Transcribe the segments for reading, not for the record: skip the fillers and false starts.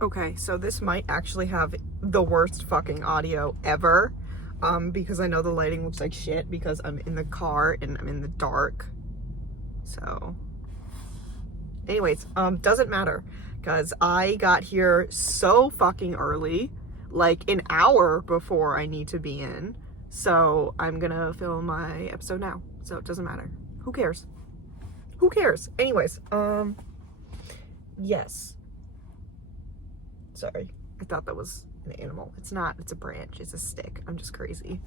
Okay, so this might actually have the worst fucking audio ever, because I know the lighting looks like shit because I'm in the car and I'm in the dark. So, anyways, doesn't matter, because I got here so fucking early, like an hour before I need to be in. So I'm gonna film my episode now, so it doesn't matter. Who cares? Who cares? Anyways, yes. Sorry, I thought that was an animal. It's not, it's a branch, it's a stick. I'm just crazy.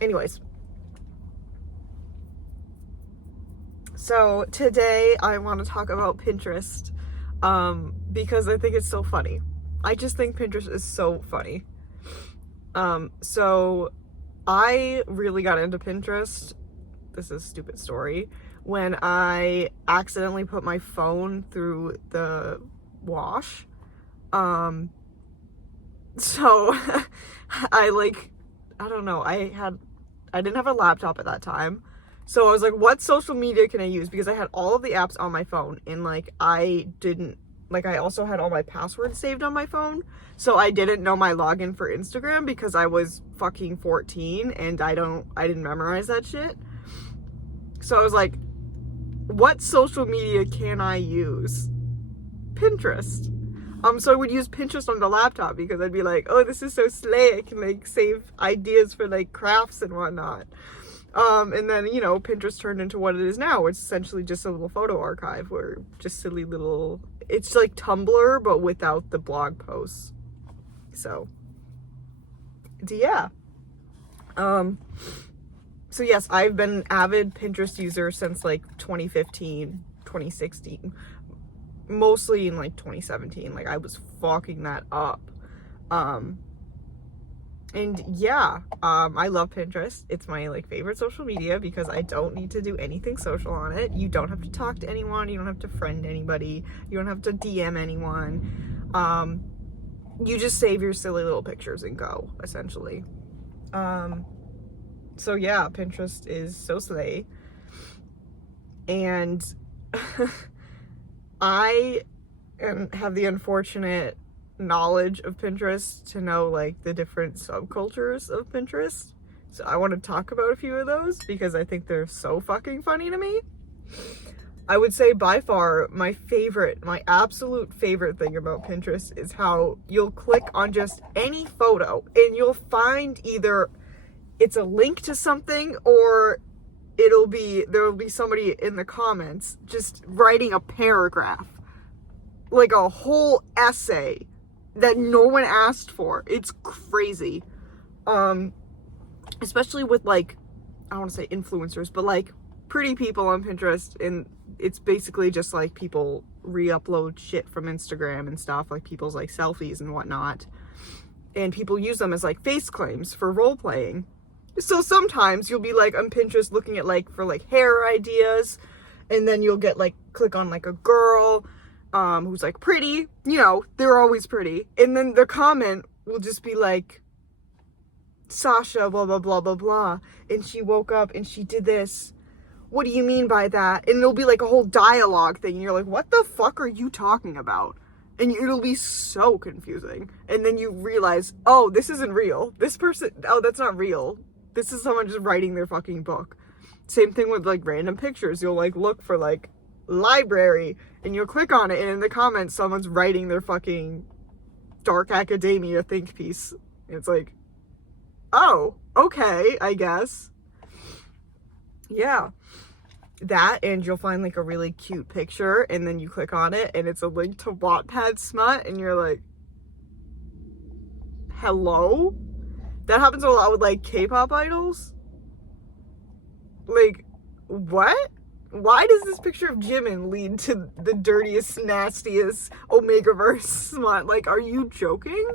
Anyways. So today I want to talk about Pinterest, because I think it's so funny. I just think Pinterest is so funny. So I really got into Pinterest. This is a stupid story. When I accidentally put my phone through the wash. So I don't know, I didn't have a laptop at that time. So I was like, what social media can I use? Because I had all of the apps on my phone and I also had all my passwords saved on my phone. So I didn't know my login for Instagram because I was fucking 14 and I didn't memorize that shit. So I was like, what social media can I use? Pinterest. So I would use Pinterest on the laptop because I'd be like, oh, this is so slay. I can save ideas for crafts and whatnot. And then, Pinterest turned into what it is now. It's essentially just a little photo archive where just silly little, it's like Tumblr, but without the blog posts. So, yeah. So yes, I've been an avid Pinterest user since 2015, 2016. Mostly in 2017. I was fucking that up. And yeah, I love Pinterest. It's my favorite social media because I don't need to do anything social on it. You don't have to talk to anyone. You don't have to friend anybody. You don't have to DM anyone. You just save your silly little pictures and go, essentially. So yeah, Pinterest is so slay. And I have the unfortunate knowledge of Pinterest to know the different subcultures of Pinterest. So I want to talk about a few of those because I think they're so fucking funny to me. I would say by far my absolute favorite thing about Pinterest is how you'll click on just any photo and you'll find either it's a link to something or there will be somebody in the comments just writing a paragraph, a whole essay that no one asked for. It's crazy. Especially with I don't want to say influencers, but pretty people on Pinterest, and it's basically just people re-upload shit from Instagram and stuff, people's selfies and whatnot, and people use them as face claims for role playing. So sometimes you'll be on Pinterest looking at for hair ideas, and then you'll get click on a girl who's pretty, they're always pretty, and then the comment will just be Sasha blah blah blah blah blah, and she woke up and she did this, what do you mean by that? And it'll be a whole dialogue thing, and you're what the fuck are you talking about? And it'll be so confusing, and then you realize, oh, this isn't real, this person, oh, that's not real. This is someone just writing their fucking book. Same thing with random pictures. You'll look for library and you'll click on it, and in the comments someone's writing their fucking dark academia think piece. And it's oh, okay, I guess. Yeah. That, and you'll find a really cute picture, and then you click on it and it's a link to Wattpad smut, and you're hello? That happens a lot with K-pop idols. What? Why does this picture of Jimin lead to the dirtiest, nastiest Omegaverse smut? Are you joking?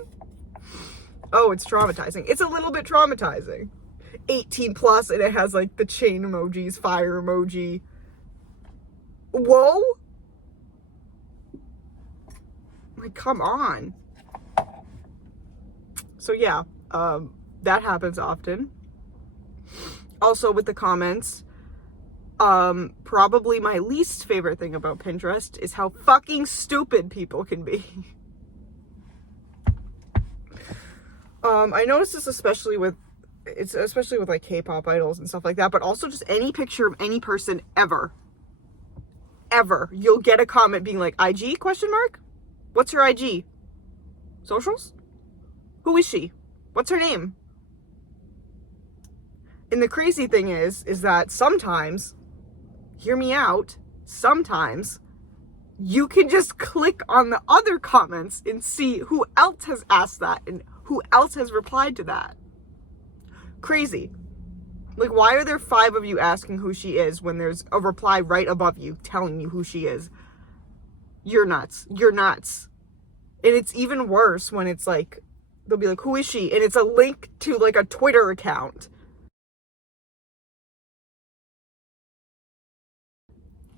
Oh, it's traumatizing. It's a little bit traumatizing. 18 plus, and it has the chain emojis, fire emoji. Whoa? Come on. So yeah, that happens often. Also with the comments, Probably my least favorite thing about Pinterest is how fucking stupid people can be. I noticed this especially with like K-pop idols and stuff like that, but also just any picture of any person ever, you'll get a comment being like, IG, question mark? What's her IG? Socials? Who is she? What's her name? And the crazy thing is that sometimes, hear me out, sometimes you can just click on the other comments and see who else has asked that and who else has replied to that. Crazy. Like, why are there 5 of you asking who she is when there's a reply right above you telling you who she is? You're nuts. You're nuts. And it's even worse when it's like, they'll be like, who is she? And it's a link to like a Twitter account.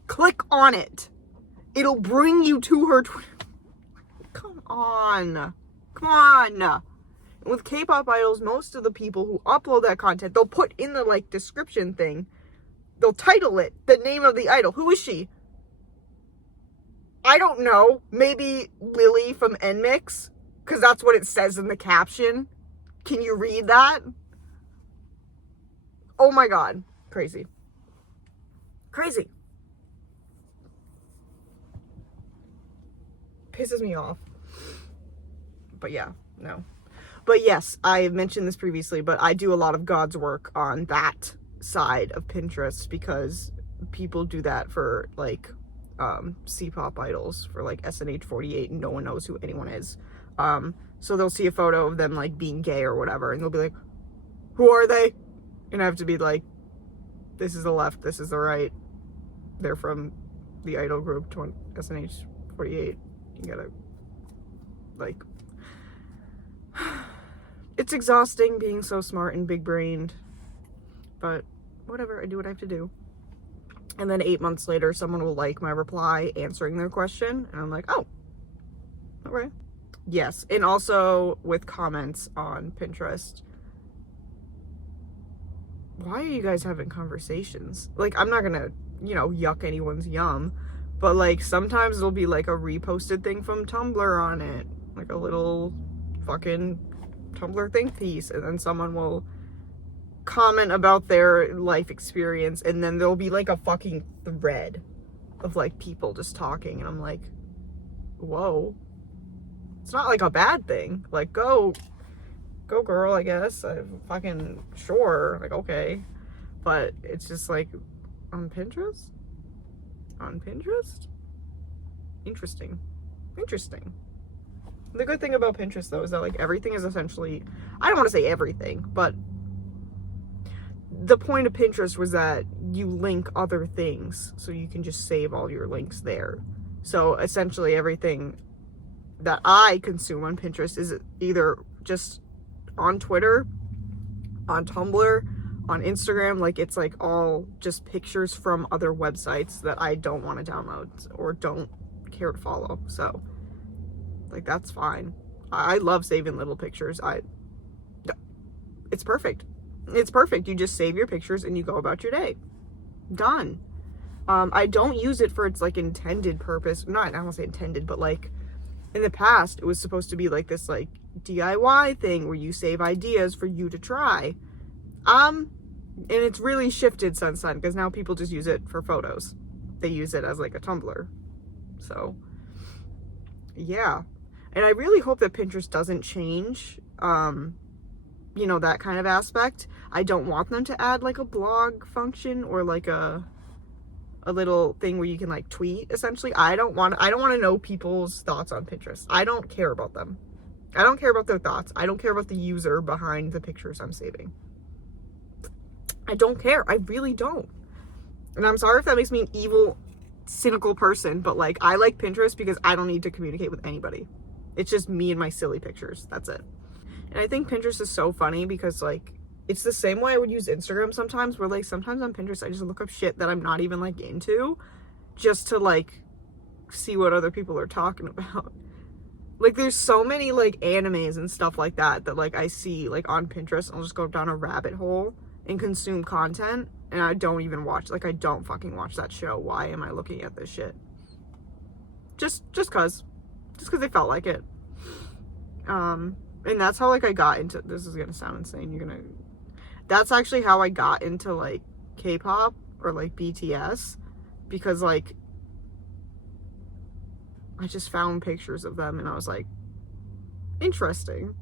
Click on it. It'll bring you to her Twitter. Come on. Come on. With K-pop idols, most of the people who upload that content, they'll put in the like description thing, they'll title it the name of the idol. Who is she? I don't know. Maybe Lily from NMIX, because that's what it says in the caption. Can you read that? Oh my god. Crazy. Crazy. Pisses me off. But yeah, no. But yes, I've mentioned this previously, but I do a lot of God's work on that side of Pinterest because people do that for like C-pop idols, for like SNH48, and no one knows who anyone is. So they'll see a photo of them like being gay or whatever, and they'll be like, who are they? And I have to be like, this is the left, this is the right. They're from the idol group SNH48. You gotta, like, it's exhausting being so smart and big-brained, but whatever, I do what I have to do. And then 8 months later, someone will like my reply answering their question, and I'm like, oh, okay. Yes, and also with comments on Pinterest, why are you guys having conversations? Like, I'm not gonna, yuck anyone's yum, but like sometimes there'll be like a reposted thing from Tumblr on it, like a little fucking Tumblr think piece, and then someone will comment about their life experience, and then there'll be like a fucking thread of like people just talking, and I'm like, whoa. It's not like a bad thing. Like, go girl, I guess. I'm fucking sure. Like, okay. But it's just like, on Pinterest? On Pinterest? Interesting. The good thing about Pinterest, though, is that like everything is essentially, I don't want to say everything, but the point of Pinterest was that you link other things, so you can just save all your links there. So essentially everything that I consume on Pinterest is either just on Twitter, on Tumblr, on Instagram. Like, it's like all just pictures from other websites that I don't want to download or don't care to follow. So like, that's fine. I love saving little pictures. It's perfect. You just save your pictures and you go about your day. Done. I don't use it for its like intended purpose. I don't want to say intended, but like in the past it was supposed to be like this like DIY thing where you save ideas for you to try. And it's really shifted since then, because now people just use it for photos. They use it as like a Tumblr. So yeah. And I really hope that Pinterest doesn't change, that kind of aspect. I don't want them to add like a blog function or like a little thing where you can like tweet, essentially. I don't want to know people's thoughts on Pinterest. I don't care about them. I don't care about their thoughts. I don't care about the user behind the pictures I'm saving. I don't care. I really don't. And I'm sorry if that makes me an evil, cynical person, but like, I like Pinterest because I don't need to communicate with anybody. It's just me and my silly pictures. That's it. And I think Pinterest is so funny because like, it's the same way I would use Instagram sometimes, where like sometimes on Pinterest I just look up shit that I'm not even like into, just to like see what other people are talking about. Like, there's so many like animes and stuff like that like I see like on Pinterest, and I'll just go down a rabbit hole and consume content. And I don't even watch, like, I don't fucking watch that show. Why am I looking at this shit? Just cause they felt like it. And that's how, like, I got into, this is gonna sound insane, that's actually how I got into, like, K-pop or, like, BTS, because, like, I just found pictures of them and I was like, interesting.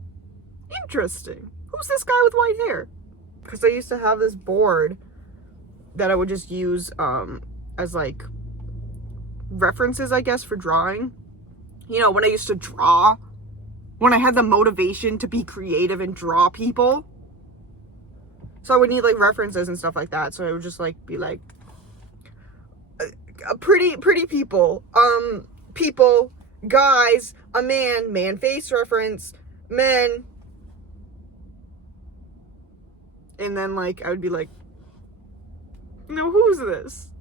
Who's this guy with white hair? Because I used to have this board that I would just use as, like, references, I guess, for drawing. When I used to draw, when I had the motivation to be creative and draw people. So I would need, like, references and stuff like that. So I would just, like, be like, pretty people, people, guys, a man face reference, men. And then, like, I would be like, no, who's this?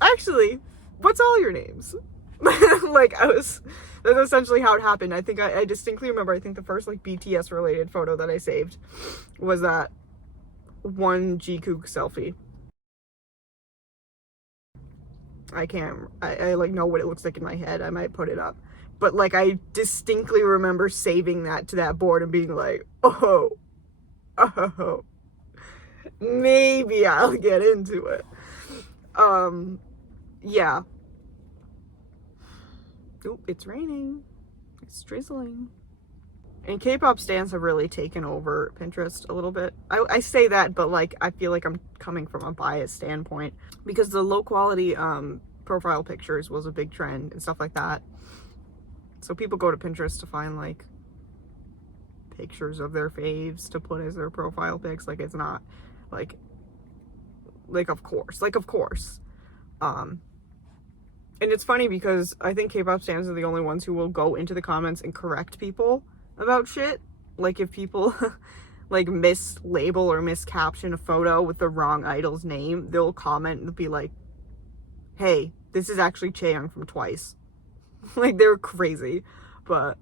Actually, what's all your names? Like, that's essentially how it happened. I think I distinctly remember, I think the first, like, BTS related photo that I saved was that one Jikook selfie. I like know what it looks like in my head. I might put it up. But, like, I distinctly remember saving that to that board and being like, oh, maybe I'll get into it. Yeah. Oop, it's raining. It's drizzling. And K-pop stans have really taken over Pinterest a little bit. I say that, but, like, I feel like I'm coming from a biased standpoint because the low quality profile pictures was a big trend and stuff like that. So people go to Pinterest to find, like, pictures of their faves to put as their profile pics. Like, it's not like of course. And it's funny because I think K-pop stans are the only ones who will go into the comments and correct people about shit. Like, if people like mislabel or miscaption a photo with the wrong idol's name, they'll comment and be like, hey, this is actually Chaeyoung from Twice. Like, they're crazy, but,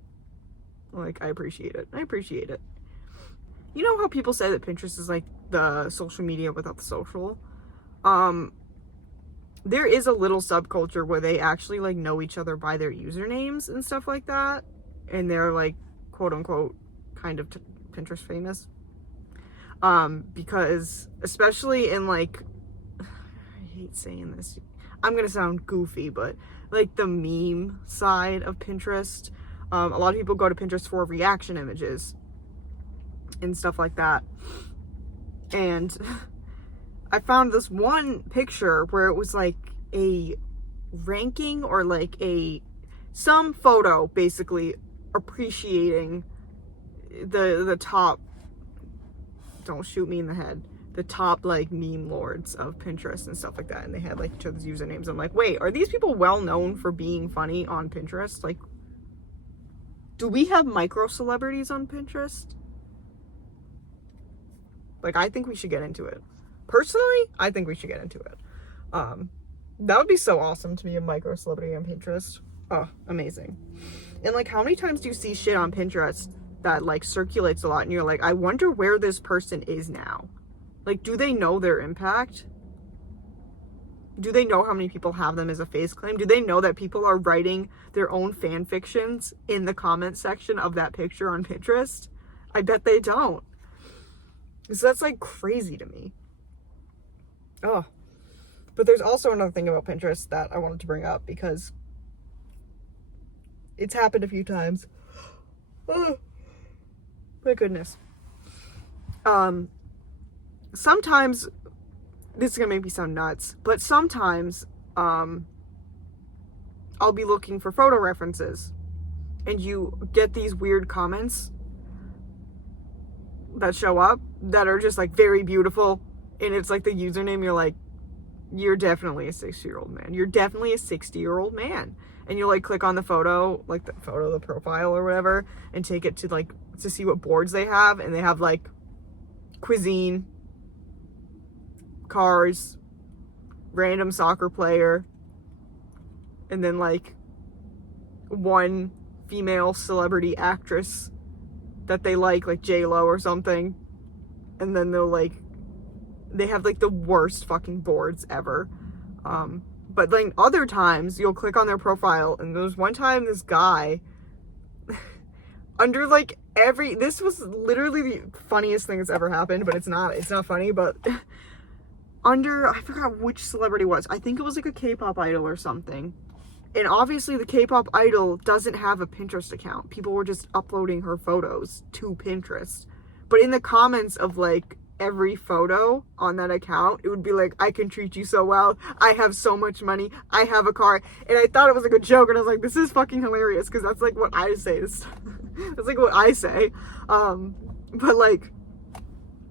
like, I appreciate it. You know how people say that Pinterest is like the social media without the social? There is a little subculture where they actually, like, know each other by their usernames and stuff like that. And they're, like, quote unquote, kind of Pinterest famous. Because especially in, like, I hate saying this. I'm gonna sound goofy, but, like, the meme side of Pinterest, a lot of people go to Pinterest for reaction images and stuff like that. And I found this one picture where it was like a ranking or like some photo basically appreciating the top, don't shoot me in the head, the top, like, meme lords of Pinterest and stuff like that. And they had, like, each other's usernames. I'm like, wait, are these people well known for being funny on Pinterest? Like, do we have micro celebrities on Pinterest? Like, I think we should get into it. Personally, I think we should get into it. That would be so awesome to be a micro celebrity on Pinterest. Oh, amazing. And, like, how many times do you see shit on Pinterest that, like, circulates a lot and you're like, I wonder where this person is now? Like, do they know their impact? Do they know how many people have them as a face claim? Do they know that people are writing their own fan fictions in the comment section of that picture on Pinterest? I bet they don't. So that's, like, crazy to me. Oh. But there's also another thing about Pinterest that I wanted to bring up because it's happened a few times. Oh, my goodness. Sometimes, this is gonna make me sound nuts, but sometimes, I'll be looking for photo references and you get these weird comments that show up that are just, like, very beautiful, and it's like the username, you're like, you're definitely a 60-year-old man. You're definitely a 60-year-old man. And you, like, click on the photo, like the photo, the profile or whatever, and take it to, like, to see what boards they have, and they have, like, cuisine, cars, random soccer player, and then, like, one female celebrity actress that they like J-Lo or something, and then they'll, like, they have like the worst fucking boards ever. But like other times you'll click on their profile, and there was one time this guy under like this was literally the funniest thing that's ever happened, but it's not funny, but under, I forgot which celebrity it was. I think it was like a K-pop idol or something. And obviously the K-pop idol doesn't have a Pinterest account. People were just uploading her photos to Pinterest. But in the comments of like every photo on that account, it would be like, I can treat you so well, I have so much money, I have a car. And I thought it was like a joke, and I was like, this is fucking hilarious, because that's like what I say. That's like what I say. But like,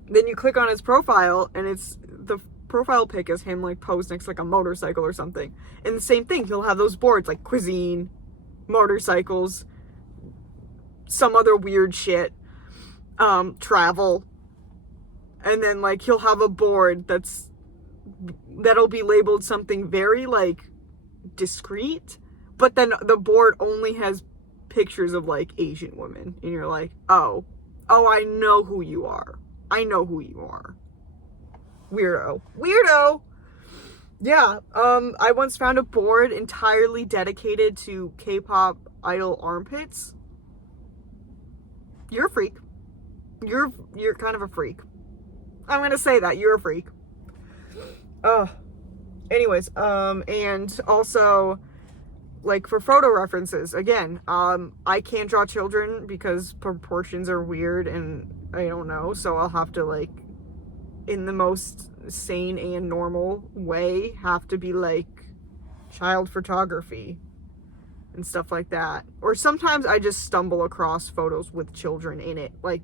then you click on his profile, and it's the profile pic is him like posed next to like a motorcycle or something. And the same thing, he'll have those boards like cuisine, motorcycles, some other weird shit, travel. And then like he'll have a board that'll be labeled something very like discreet, but then the board only has pictures of like Asian women, and you're like, oh, I know who you are. Weirdo. Yeah. I once found a board entirely dedicated to K-pop idol armpits. You're a freak. You're kind of a freak. I'm gonna say that. You're a freak. Anyways, and also, like, for photo references, again, I can't draw children because proportions are weird and I don't know, so I'll have to, like, in the most sane and normal way, have to be, like, child photography and stuff like that. Or sometimes I just stumble across photos with children in it, like,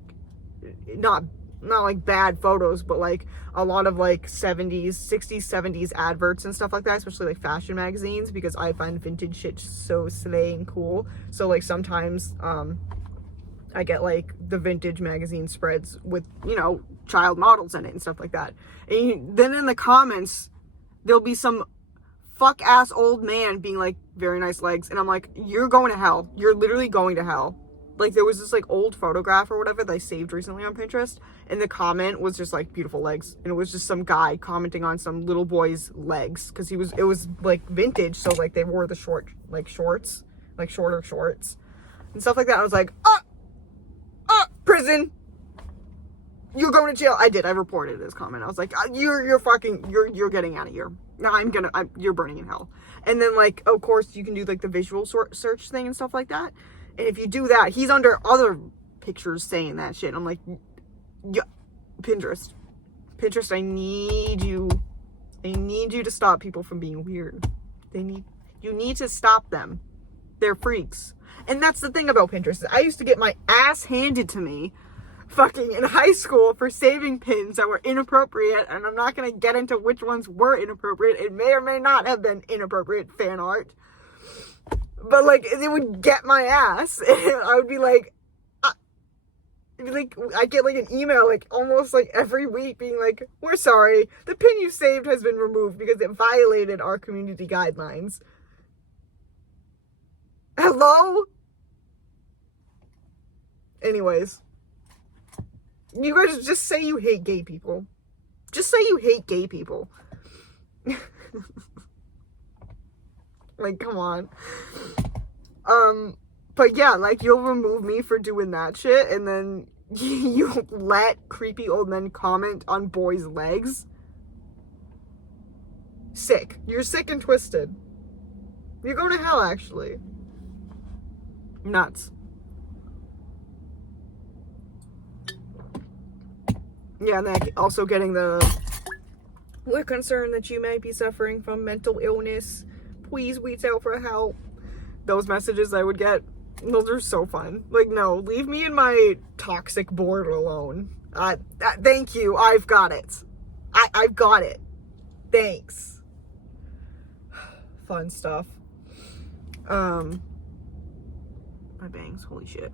not like bad photos, but like a lot of like 60s, 70s adverts and stuff like that, especially like fashion magazines, because I find vintage shit so slay and cool. So like sometimes I get like the vintage magazine spreads with, you know, child models in it and stuff like that. And then in the comments, there'll be some fuck ass old man being like, very nice legs. And I'm like, you're going to hell. You're literally going to hell. Like, there was this, like, old photograph or whatever that I saved recently on Pinterest, and the comment was just, like, beautiful legs, and it was just some guy commenting on some little boy's legs, because it was, like, vintage, so, like, they wore the shorter shorts, and stuff like that. I was like, prison! You're going to jail. I reported this comment. I was like, you're getting out of here. You're burning in hell. And then, like, of course, you can do, like, the visual search thing and stuff like that. And if you do that, he's under other pictures saying that shit. I'm like, yeah, Pinterest, I need you to stop people from being weird. You need to stop them. They're freaks. And that's the thing about Pinterest. I used to get my ass handed to me fucking in high school for saving pins that were inappropriate, and I'm not going to get into which ones were inappropriate. It may or may not have been inappropriate fan art. But, like, it would get my ass. I would be like, I get, like, an email, like, almost, like, every week being like, we're sorry, the pin you saved has been removed because it violated our community guidelines. Hello? Anyways. You guys just say you hate gay people. Just say you hate gay people. Like, come on. But yeah, like, you'll remove me for doing that shit, and then you let creepy old men comment on boys' legs. Sick. You're sick and twisted. You're going to hell, actually. Nuts. Yeah, and then also getting we're concerned that you may be suffering from mental illness. Please reach out for help. Those messages I would get, those are so fun. Like, no, leave me in my toxic board alone. Thank you. I've got it. I've got it. Thanks. Fun stuff. My bangs, holy shit.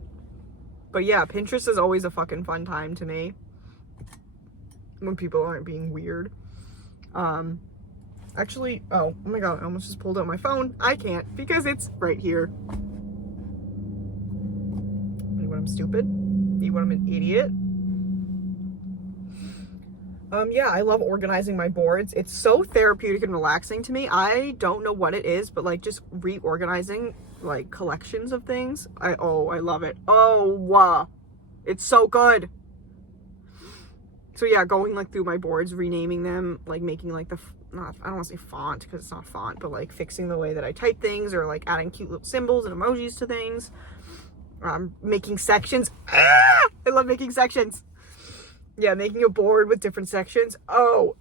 But yeah, Pinterest is always a fucking fun time to me. When people aren't being weird. Actually, oh my god, I almost just pulled out my phone. I can't, because it's right here. You what, I'm stupid? You what, I'm an idiot? Yeah, I love organizing my boards. It's so therapeutic and relaxing to me. I don't know what it is, but like just reorganizing like collections of things. I love it. Oh, wow. It's so good. So yeah, going like through my boards, renaming them, like making like not, I don't want to say font because it's not font, but like fixing the way that I type things or like adding cute little symbols and emojis to things. Making sections. I love making sections. Yeah, making a board with different sections. Oh,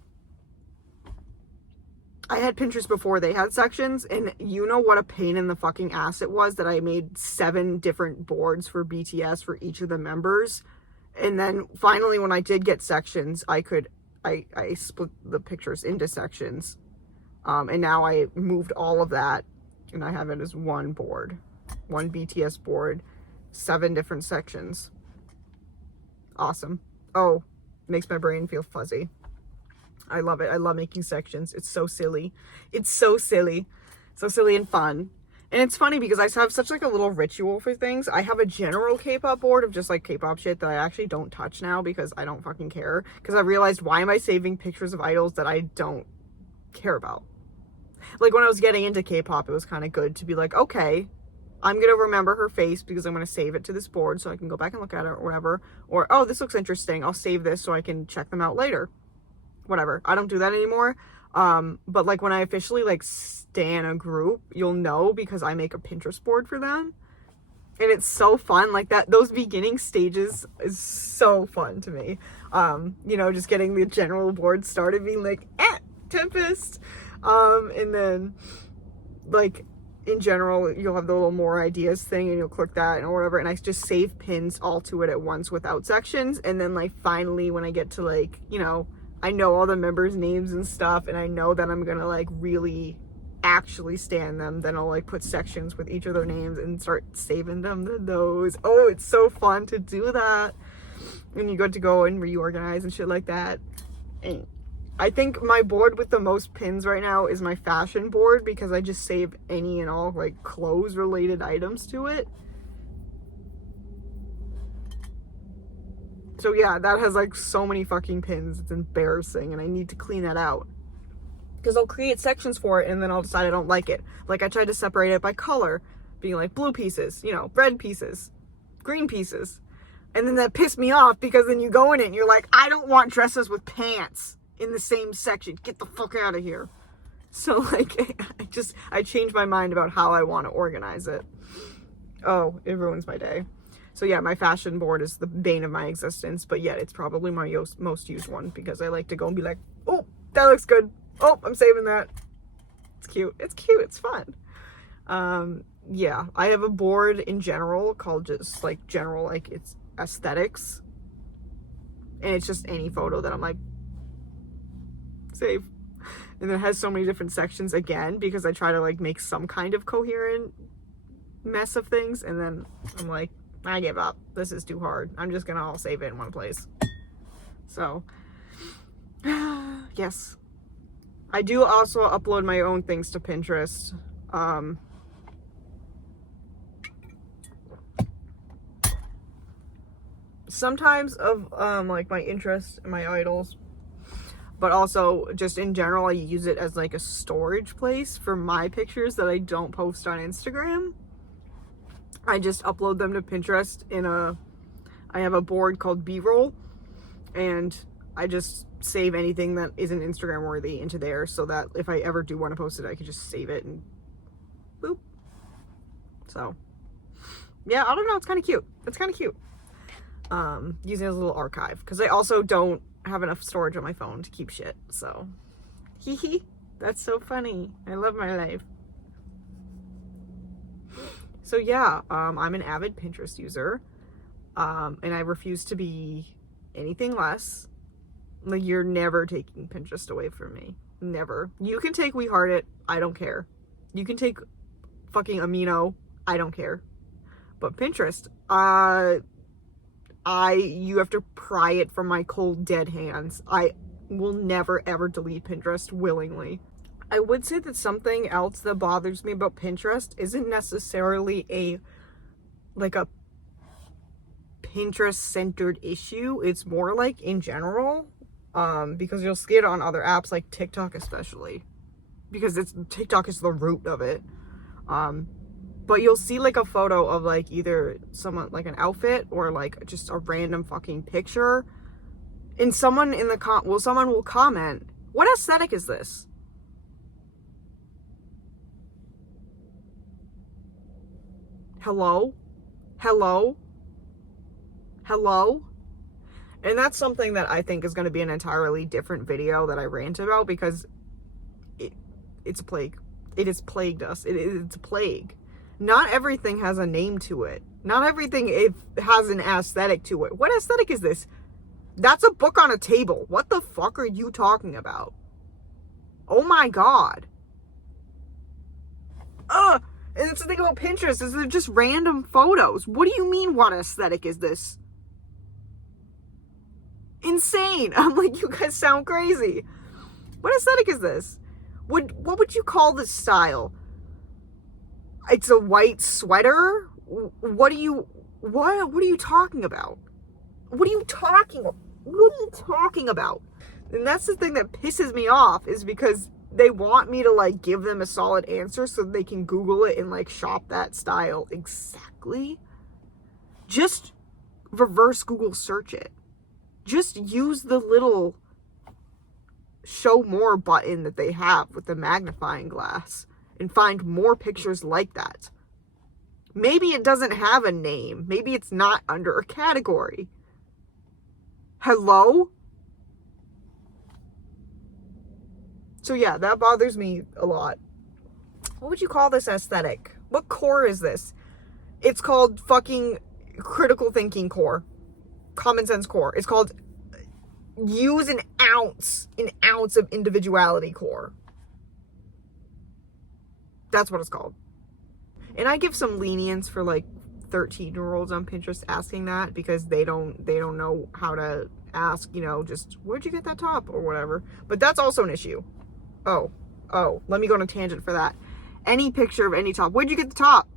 I had Pinterest before they had sections, and you know what a pain in the fucking ass it was that I made 7 different boards for BTS for each of the members. And then finally, when I did get sections, I split the pictures into sections. And now I moved all of that, and I have it as one board, one BTS board, 7 different sections. Awesome. Oh, makes my brain feel fuzzy. I love it. I love making sections. It's so silly. It's so silly. So silly and fun. And it's funny because I have such like a little ritual for things. I have a general K-pop board of just like K-pop shit that I actually don't touch now because I don't fucking care. Because I realized, why am I saving pictures of idols that I don't care about? Like when I was getting into K-pop, it was kind of good to be like, okay, I'm going to remember her face because I'm going to save it to this board so I can go back and look at it or whatever. Or, oh, this looks interesting. I'll save this so I can check them out later. Whatever. I don't do that anymore. But like when I officially like stan a group, you'll know because I make a Pinterest board for them. And it's so fun. Like those beginning stages is so fun to me. Just getting the general board started, being like, Tempest. And then like in general, you'll have the little more ideas thing and you'll click that and whatever. And I just save pins all to it at once without sections. And then like finally when I get to like, I know all the members' names and stuff, and I know that I'm gonna like really actually stan them, then I'll like put sections with each of their names and start saving them to those. Oh, it's so fun to do that. And you get to go and reorganize and shit like that. And I think my board with the most pins right now is my fashion board because I just save any and all like clothes related items to it. So yeah, that has like so many fucking pins. It's embarrassing and I need to clean that out. Because I'll create sections for it and then I'll decide I don't like it. Like I tried to separate it by color, being like blue pieces, red pieces, green pieces. And then that pissed me off because then you go in it and you're like, I don't want dresses with pants in the same section. Get the fuck out of here. So like, I changed my mind about how I want to organize it. Oh, it ruins my day. So yeah, my fashion board is the bane of my existence, but yet it's probably my most used one because I like to go and be like, oh, that looks good. Oh, I'm saving that. It's cute. It's cute. It's fun. Yeah, I have a board in general called just like general, like it's aesthetics. And it's just any photo that I'm like, save. And it has so many different sections again because I try to like make some kind of coherent mess of things. And then I'm like, I give up. This is too hard. I'm just gonna all save it in one place. So, yes. I do also upload my own things to Pinterest. Sometimes of like my interest in my idols, but also just in general, I use it as like a storage place for my pictures that I don't post on Instagram. I just upload them to Pinterest I have a board called B-roll, and I just save anything that isn't Instagram worthy into there so that if I ever do want to post it, I can just save it and boop. So yeah, I don't know. It's kind of cute. It's kind of cute. Using it as a little archive because I also don't have enough storage on my phone to keep shit. So hee hee. That's so funny. I love my life. So yeah, I'm an avid Pinterest user, and I refuse to be anything less. Like, you're never taking Pinterest away from me. Never. You can take We Heart It. I don't care. You can take fucking Amino. I don't care. But Pinterest, you have to pry it from my cold, dead hands. I will never, ever delete Pinterest willingly. I would say that something else that bothers me about Pinterest isn't necessarily a Pinterest-centered issue. It's more like, in general, because you'll see it on other apps like TikTok especially, because TikTok is the root of it. But you'll see like a photo of like either someone like an outfit or like just a random fucking picture, and someone will comment, "What aesthetic is this?" Hello? And that's something that I think is going to be an entirely different video that I rant about, because it's a plague. It has plagued us. It's a plague. Not everything has a name to it. Not everything has an aesthetic to it. What aesthetic is this? That's a book on a table. What the fuck are you talking about? Oh my god. And it's the thing about Pinterest, is they're just random photos. What do you mean, what aesthetic is this? Insane. I'm like, you guys sound crazy. What aesthetic is this? What would you call this style? It's a white sweater? What are you talking about? What are you talking about? And that's the thing that pisses me off, is because they want me to like give them a solid answer so they can Google it and like shop that style exactly. Just reverse Google search it. Just use the little show more button that they have with the magnifying glass and find more pictures like that. Maybe it doesn't have a name. Maybe it's not under a category. Hello? So yeah, that bothers me a lot. What would you call this aesthetic? What core is this? It's called fucking critical thinking core. Common sense core. It's called use an ounce of individuality core. That's what it's called. And I give some lenience for like 13-year-olds on Pinterest asking that, because they don't know how to ask, just where'd you get that top or whatever. But that's also an issue. Oh, let me go on a tangent for that. Any picture of any top. Where'd you get the top?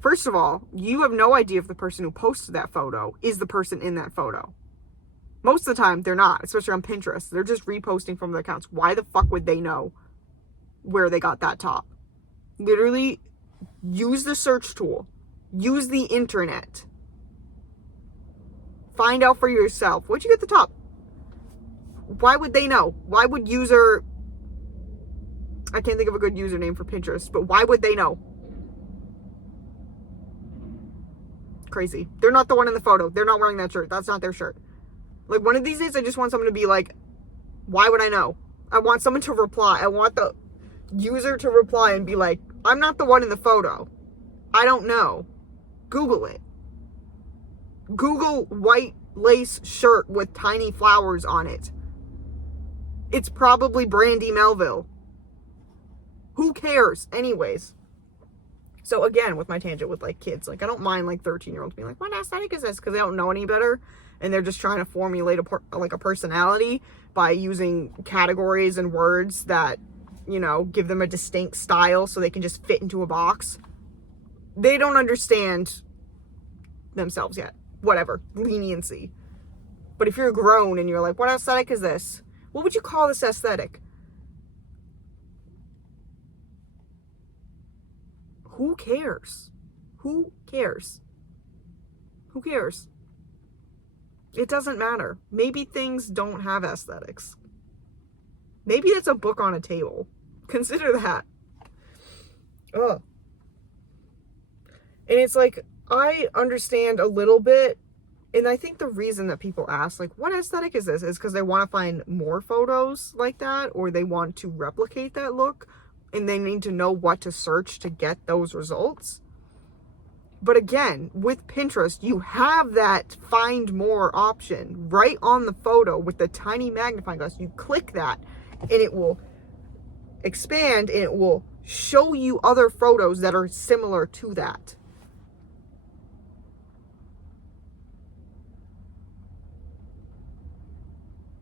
First of all, you have no idea if the person who posted that photo is the person in that photo. Most of the time, they're not, especially on Pinterest. They're just reposting from their accounts. Why the fuck would they know where they got that top? Literally, use the search tool. Use the internet. Find out for yourself. Where'd you get the top? Why would they know? Why would I can't think of a good username for Pinterest, but why would they know? Crazy. They're not the one in the photo. They're not wearing that shirt. That's not their shirt. Like, one of these days, I just want someone to be like, why would I know? I want someone to reply. I want the user to reply and be like, I'm not the one in the photo. I don't know. Google it. Google white lace shirt with tiny flowers on it. It's probably Brandy Melville. Who cares? Anyways. So again, with my tangent with like kids, like I don't mind like 13-year-olds being like, what aesthetic is this? Because they don't know any better. And they're just trying to formulate a personality by using categories and words that, give them a distinct style so they can just fit into a box. They don't understand themselves yet. Whatever. Leniency. But if you're grown and you're like, what aesthetic is this? What would you call this aesthetic? Who cares? Who cares? Who cares? It doesn't matter. Maybe things don't have aesthetics. Maybe it's a book on a table. Consider that. Ugh. And it's like, I understand a little bit, and I think the reason that people ask, like, what aesthetic is this? Is because they want to find more photos like that, or they want to replicate that look, and they need to know what to search to get those results. But again, with Pinterest, you have that find more option right on the photo with the tiny magnifying glass. You click that and it will expand and it will show you other photos that are similar to that.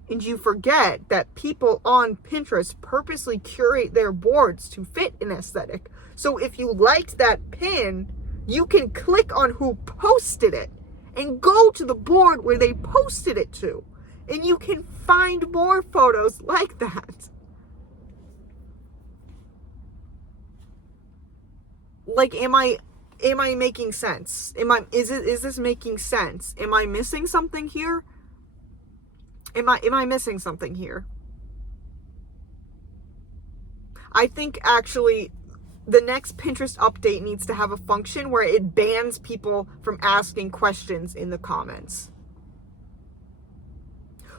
And you forget that people on Pinterest purposely curate their boards to fit an aesthetic. So if you liked that pin, you can click on who posted it and go to the board where they posted it to. And you can find more photos like that. Like, am I making sense? Is this making sense? Am I missing something here? Am I missing something here? I think actually the next Pinterest update needs to have a function where it bans people from asking questions in the comments.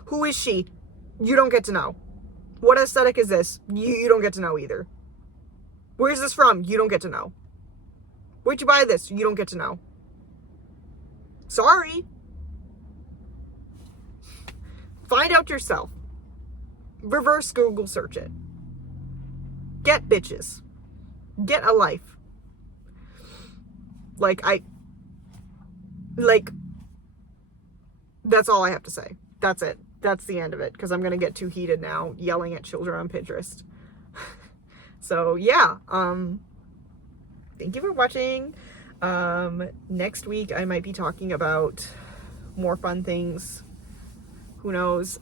Who is she? You don't get to know. What aesthetic is this? You don't get to know either. Where's this from? You don't get to know. Where'd you buy this? You don't get to know. Sorry. Find out yourself. Reverse Google search it. Get bitches. Get a life. That's all I have to say. That's it. That's the end of it, because I'm going to get too heated now yelling at children on Pinterest. So, yeah. Thank you for watching. Next week I might be talking about more fun things. Who knows?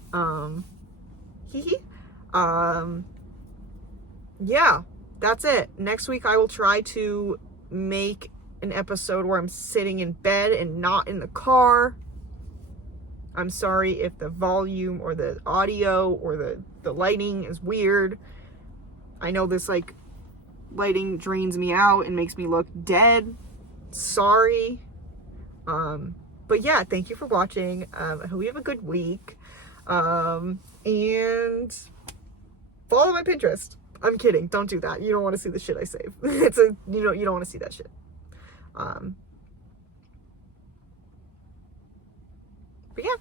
Yeah, that's it. Next week I will try to make an episode where I'm sitting in bed and not in the car. I'm sorry if the volume or the audio or the lighting is weird. I know this lighting drains me out and makes me look dead. Sorry. But yeah, thank you for watching. I hope you have a good week. And follow my Pinterest. I'm kidding. Don't do that. You don't want to see the shit I save. You don't want to see that shit. But yeah.